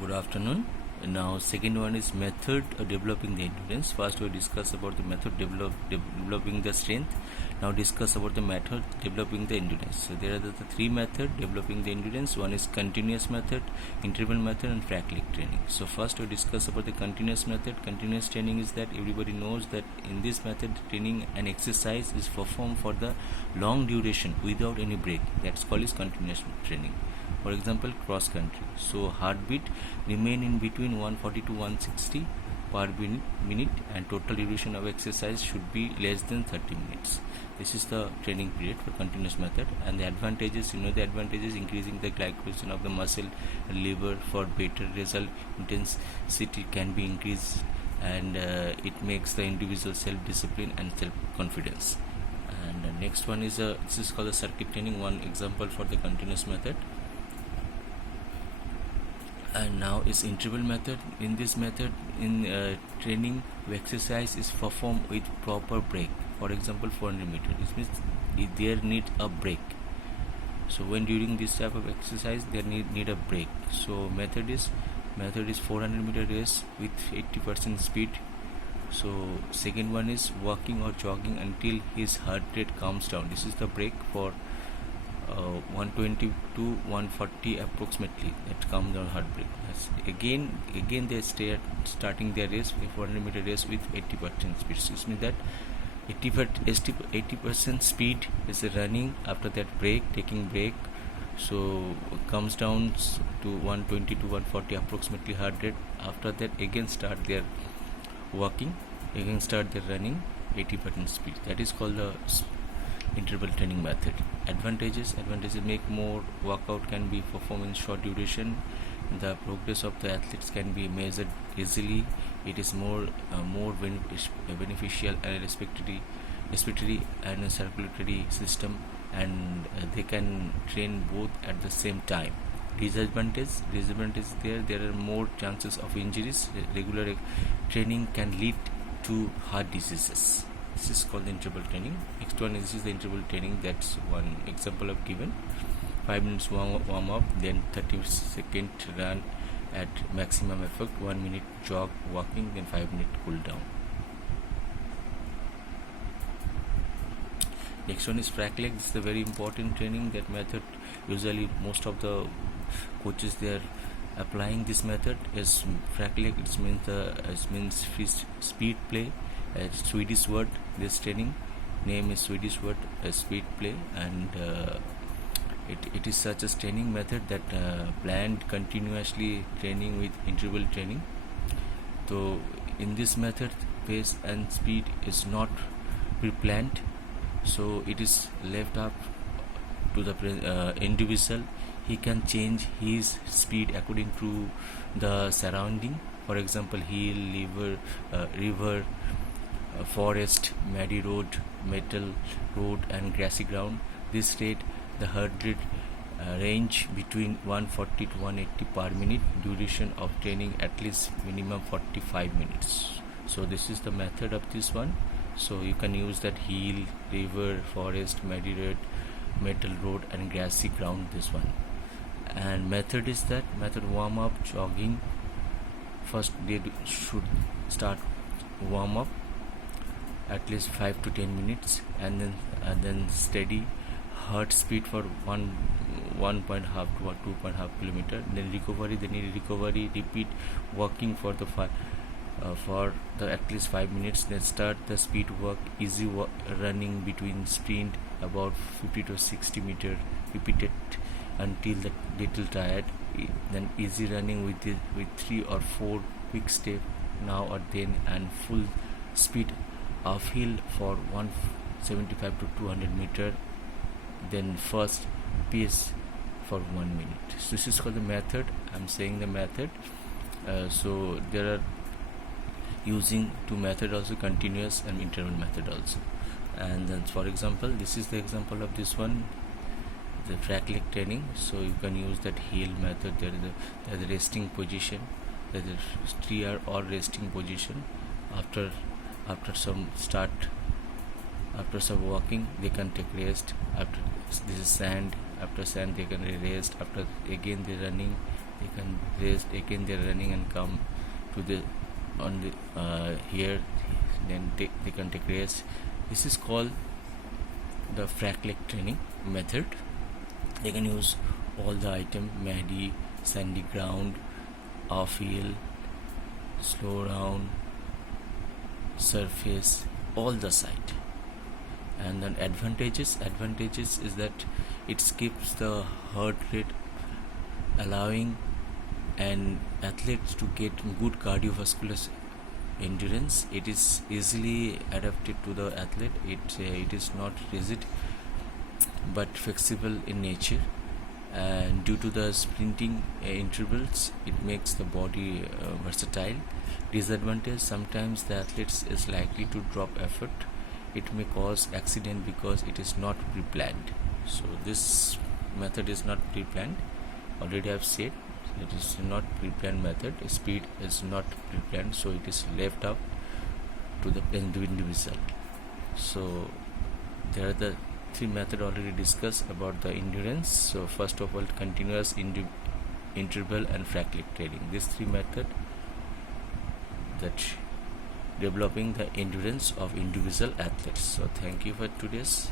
Good afternoon. Now, second one is method of developing the endurance. First, we discuss about the method developing the strength. Now, discuss about the method developing the endurance. So, there are the three methods developing the endurance. One is continuous method, interval method, and frac leg training. So, first, we discuss about the continuous method. Continuous training is that everybody knows that in this method, training and exercise is performed for the long duration without any break. That's called is continuous training. For example, cross country. So heartbeat remain in between 140 to 160 per minute, and total duration of exercise should be less than 30 minutes. This is the training period for continuous method. And the advantages, the advantages: increasing the glycogen of the muscle and liver for better result, intensity can be increased, and it makes the individual self-discipline and self-confidence. And the next one is this is called the circuit training. One example for the continuous method. And now is interval method. In this method, in training, exercise is performed with proper break. For example, 400 meters. It means there need a break. So when during this type of exercise, there need a break. So method is 400 meter race with 80% speed. So second one is walking or jogging until his heart rate calms down. This is the break for 120 to 140 approximately, that comes down heartbreak. Again they starting their race, 400 meter race with 80% speed. So it means that 80% speed is running. After that taking break, so comes down to 120 to 140 approximately heart rate. After that again start their walking, again start their running, 80% speed. That is called the interval training method. Advantages make more workout can be performed in short duration. The progress of the athletes can be measured easily. It is more beneficial and respiratory and circulatory system, and they can train both at the same time. Disadvantage there are more chances of injuries. Regular training can lead to heart diseases. This is called the interval training. Next one is this is the interval training. That's one example of given. 5 minutes warm up, then 30-second run at maximum effort, 1 minute jog walking, then 5 minute cool down. Next one is frac leg. This is the very important training. That method usually most of the coaches they are applying this method is frac leg. It means speed play. Swedish word. This training name is Swedish word speed play, and it is such a training method that planned continuously training with interval training. So in this method, pace and speed is not pre-planned, so it is left up to the individual. He can change his speed according to the surrounding. For example, hill, river, forest, muddy road, metal road, and grassy ground. This rate, the heart rate range between 140 to 180 per minute. Duration of training at least minimum 45 minutes. So this is the method of this one. So you can use that hill, river, forest, muddy road, metal road, and grassy ground. This one. And method is that method warm up, jogging. First they should start warm up at least 5 to 10 minutes, and then steady heart speed for 1.5 to 2.5 kilometer. Then recovery, they need recovery. Repeat walking for the at least 5 minutes. Then start the speed work, easy running between sprint about 50 to 60 meter. Repeat it until the little tired. Then easy running with 3 or 4 quick step now or then, and full speed uphill for 175 to 200 meter. Then first pace for 1 minute. So this is called the method. I'm saying the method. So there are using two method also, continuous and interval method also. And then for example, this is the example of this one, the frac leg training. So you can use that heel method. There is the resting position. There is steer or resting position. After some walking, they can take rest. After this is sand, after sand they can rest. After again they running, They can rest again, they're running and come to the on the here, then they can take rest. This is called the frac leg training method. They can use all the item: muddy, sandy ground, off hill, slow round, surface, all the side. And then advantages is that it skips the heart rate, allowing an athlete to get good cardiovascular endurance. It is easily adapted to the athlete. It is not rigid but flexible in nature, and due to the sprinting intervals, it makes the body versatile. Disadvantage: sometimes the athlete is likely to drop effort. It may cause accident because it is not pre-planned. So this method is not pre-planned. Already I've said it is not pre-planned method. Speed is not pre-planned, so it is left up to the individual. So there are the three methods already discussed about the endurance. So first of all, continuous interval and frac leg training. These three methods that developing the endurance of individual athletes. So thank you for today's